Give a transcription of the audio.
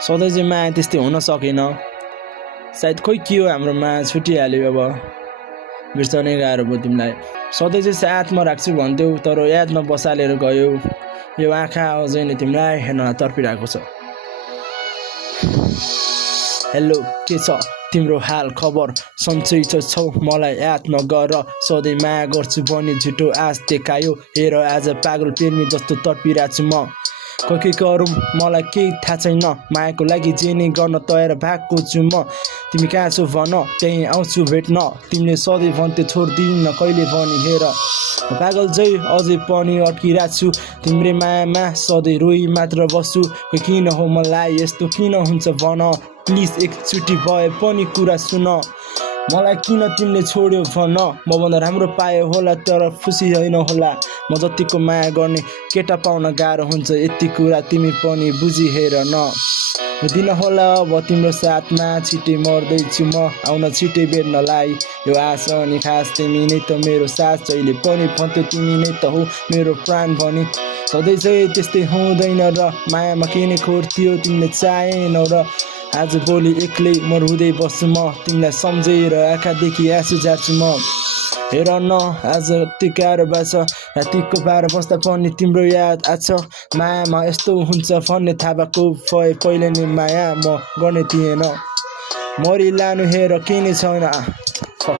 सधैँ चाहिँ माया त्यस्तै हुन सकेन सायद खोइ के हो हाम्रो माया छुटिहाल्यो अब बिर्सनै गाह्रो भयो तिमीलाई सधैँ चाहिँ साथमा राख्छु भन्थ्यौ तर यादमा बसालेर गयो यो आँखा अझै नै तिमीलाई हेर्न तर्पिरहेको छ हेलो के छ तिम्रो हाल खबर सन्चै छौ मलाई याद नगर सधैँ माया गर्छु भनी झुटो आश देखायो हेर आज पागल प्रेमी जस्तो तर्पिरहेको छु म के गरौँ मलाई केही थाहा छैन मायाको लागि जे नै गर्न तयार भएको छु म तिमी कहाँ छौ भन त्यहीँ आउँछु भेट्न तिमीले सधैँ भन्थ्यौ छोड्दिन कहिले भनी हेर पागल जै अझै पनि अड्किरहेको छु तिम्रै मायामा सधैँ रोइ मात्र बस्छु किन हो मलाई यस्तो किन हुन्छ भन प्लिज एकचोटि भए पनि कुरा सुन मलाई किन तिमीले छोड्यो भन मभन्दा राम्रो पायो होला तर खुसी होइन होला म जतिको माया गर्ने केटा पाउन गाह्रो हुन्छ यति कुरा तिमी पनि बुझी हेर न दिन होला अब तिम्रो साथमा छिटै मर्दैछु म आउन छिटै भेट्नलाई यो आशा अनि खास तिमी नै त मेरो साथ जहिले पनि भन्थ्यौ तिमी नै त हो मेरो प्राण भनी सधैँ चाहिँ त्यस्तै हुँदैन र मायामा के नै खोट थियो तिमीले चाहेनौ र आज भोलि एक्लै म रुँदै बस्छु म तिमीलाई सम्झेर आँखादेखि आँसु झार्छु म हेर न आज यति गाह्रो भएको छ रातिको 12 बज्दा पनि तिम्रो याद आछ मायामा यस्तो हुन्छ भन्ने थाहा भएको भए पहिले नै माया म गर्ने थिएन मरि लानु हेर केही नै छैन